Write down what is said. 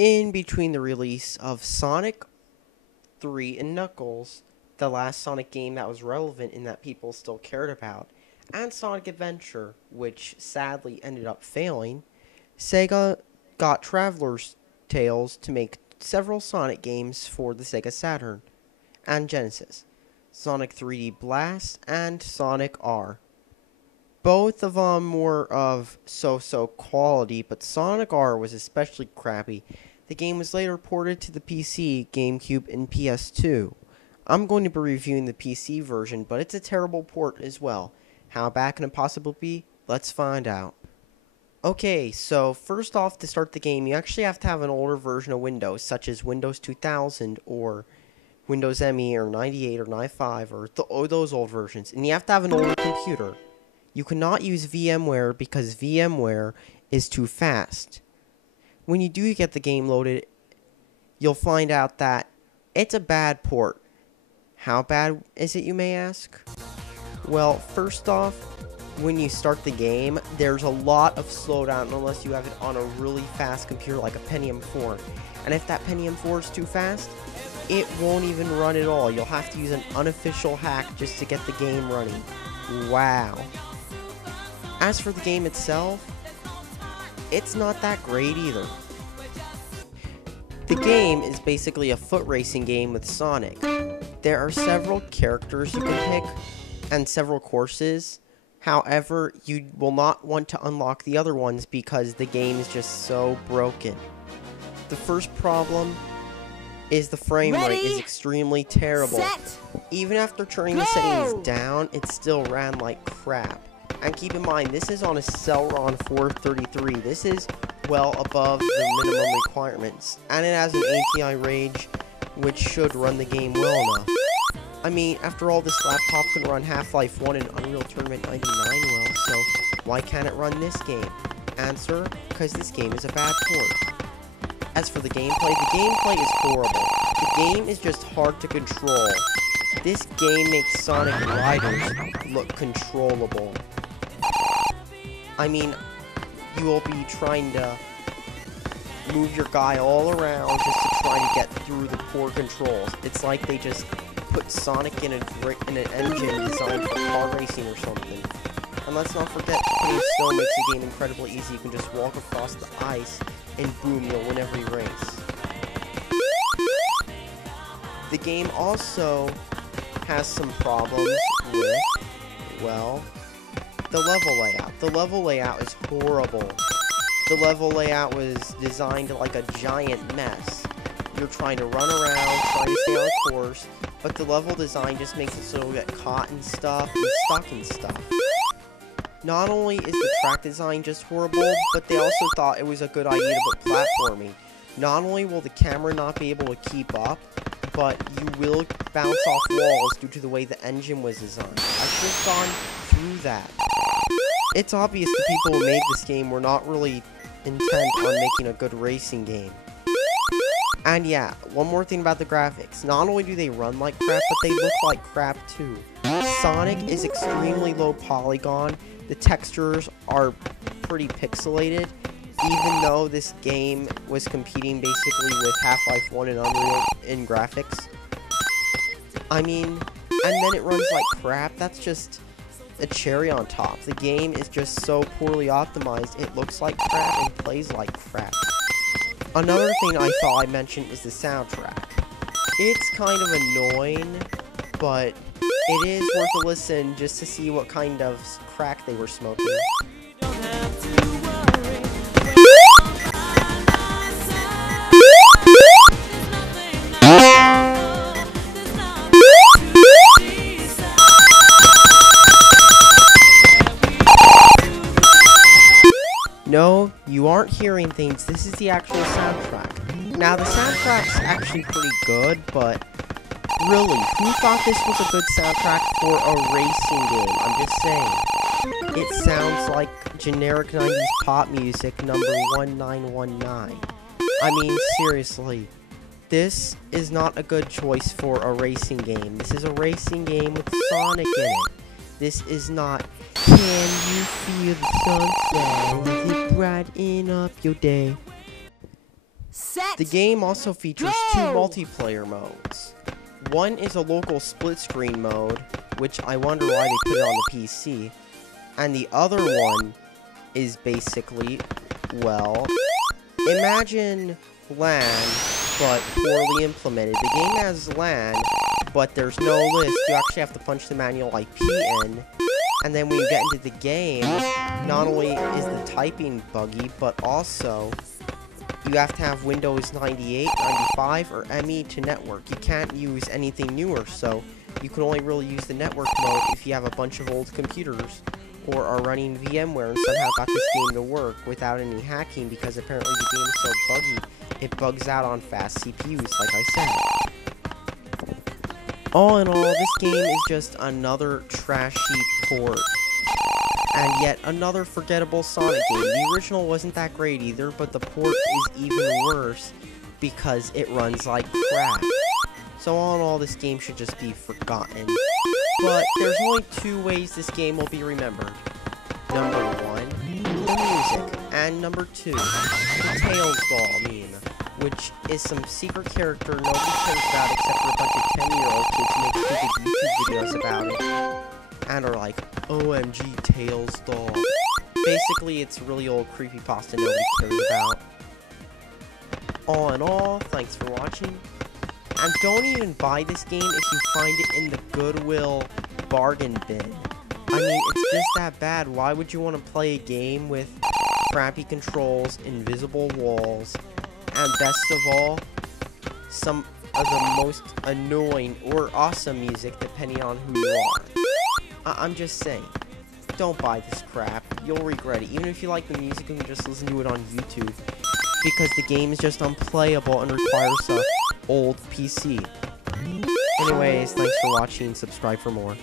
In between the release of Sonic 3 and Knuckles, the last Sonic game that was relevant and that people still cared about, and Sonic Adventure, which sadly ended up failing, Sega got Traveler's Tales to make several Sonic games for the Sega Saturn and Genesis, Sonic 3D Blast and Sonic R. Both of them were of so-so quality, but Sonic R was especially crappy. The game was later ported to the PC, GameCube, and PS2. I'm going to be reviewing the PC version, but it's a terrible port as well. How bad can it possibly be? Let's find out. Okay, so first off, to start the game, you actually have to have an older version of Windows, such as Windows 2000 or Windows ME or 98 or 95 or those old versions. And you have to have an older computer. You cannot use VMware because VMware is too fast. When you do get the game loaded, you'll find out that it's a bad port. How bad is it, you may ask? Well, first off, when you start the game, there's a lot of slowdown unless you have it on a really fast computer like a Pentium 4. And if that Pentium 4 is too fast, it won't even run at all. You'll have to use an unofficial hack just to get the game running. Wow. As for the game itself, it's not that great either. The game is basically a foot racing game with Sonic. There are several characters you can pick and several courses. However, you will not want to unlock the other ones because the game is just so broken. The first problem is the frame rate is extremely terrible. Even after turning the settings down, it still ran like crap. And keep in mind, this is on a Celeron 433. This is well above the minimum requirements. And it has an ATI range, which should run the game well enough. I mean, after all, this laptop can run Half-Life 1 and Unreal Tournament 99 well, so why can't it run this game? Answer, because this game is a bad port. As for the gameplay is horrible. The game is just hard to control. This game makes Sonic Riders look controllable. I mean, you will be trying to move your guy all around just to try to get through the poor controls. It's like they just put Sonic in an engine designed for car racing or something. And let's not forget, putting snow makes the game incredibly easy. You can just walk across the ice and boom, you'll win every race. The game also has some problems with, well, the level layout. The level layout is horrible. The level layout was designed like a giant mess. You're trying to run around, trying to stay on course, but the level design just makes it so you'll get caught and stuff and stuck and stuff. Not only is the track design just horrible, but they also thought it was a good idea to put platforming. Not only will the camera not be able to keep up, but you will bounce off walls due to the way the engine was designed. I should have gone through that. It's obvious the people who made this game were not really intent on making a good racing game. And yeah, one more thing about the graphics. Not only do they run like crap, but they look like crap too. Sonic is extremely low polygon. The textures are pretty pixelated, even though this game was competing basically with Half-Life 1 and Unreal in graphics. I mean, and then it runs like crap. That's just a cherry on top. The game is just so poorly optimized, it looks like crap and plays like crap. Another thing I thought I'd mention is the soundtrack. It's kind of annoying, but it is worth a listen just to see what kind of crack they were smoking. No, you aren't hearing things. This is the actual soundtrack. Now, the soundtrack's actually pretty good, but really, who thought this was a good soundtrack for a racing game? I'm just saying. It sounds like generic 90s pop music number 1919. I mean, seriously. This is not a good choice for a racing game. This is a racing game with Sonic in it. This is not, can you feel the sunshine? Does it brighten up your day? set, The game also features two go! multiplayer modes. One is a local split screen mode, which I wonder why they put it on the PC. And the other one is basically, well, imagine LAN, but poorly implemented. The game has LAN, but there's no list. You actually have to punch the manual IP in. And then when you get into the game, not only is the typing buggy, but also you have to have Windows 98, 95, or ME to network. You can't use anything newer, so you can only really use the network mode if you have a bunch of old computers or are running VMware and somehow got this game to work without any hacking, because apparently the game is so buggy, it bugs out on fast CPUs, like I said. All in all, this game is just another trashy port. And yet another forgettable Sonic game. The original wasn't that great either, but the port is even worse because it runs like crap. So all in all, this game should just be forgotten. But there's only two ways this game will be remembered. Number one, the music. And number two, the Tails doll meme, which is some secret character nobody cares about except for a bunch of 10-year-old kids who make stupid YouTube videos about it. And are like, OMG Tails doll. Basically, it's really old creepypasta nobody cares about. All in all, thanks for watching. And don't even buy this game if you find it in the Goodwill bargain bin. I mean, it's just that bad. Why would you want to play a game with crappy controls, invisible walls, and best of all, some of the most annoying or awesome music depending on who you are? I'm just saying, don't buy this crap. You'll regret it. Even if you like the music, you can just listen to it on YouTube, because the game is just unplayable and requires a old PC. Anyways, thanks for watching. Subscribe for more.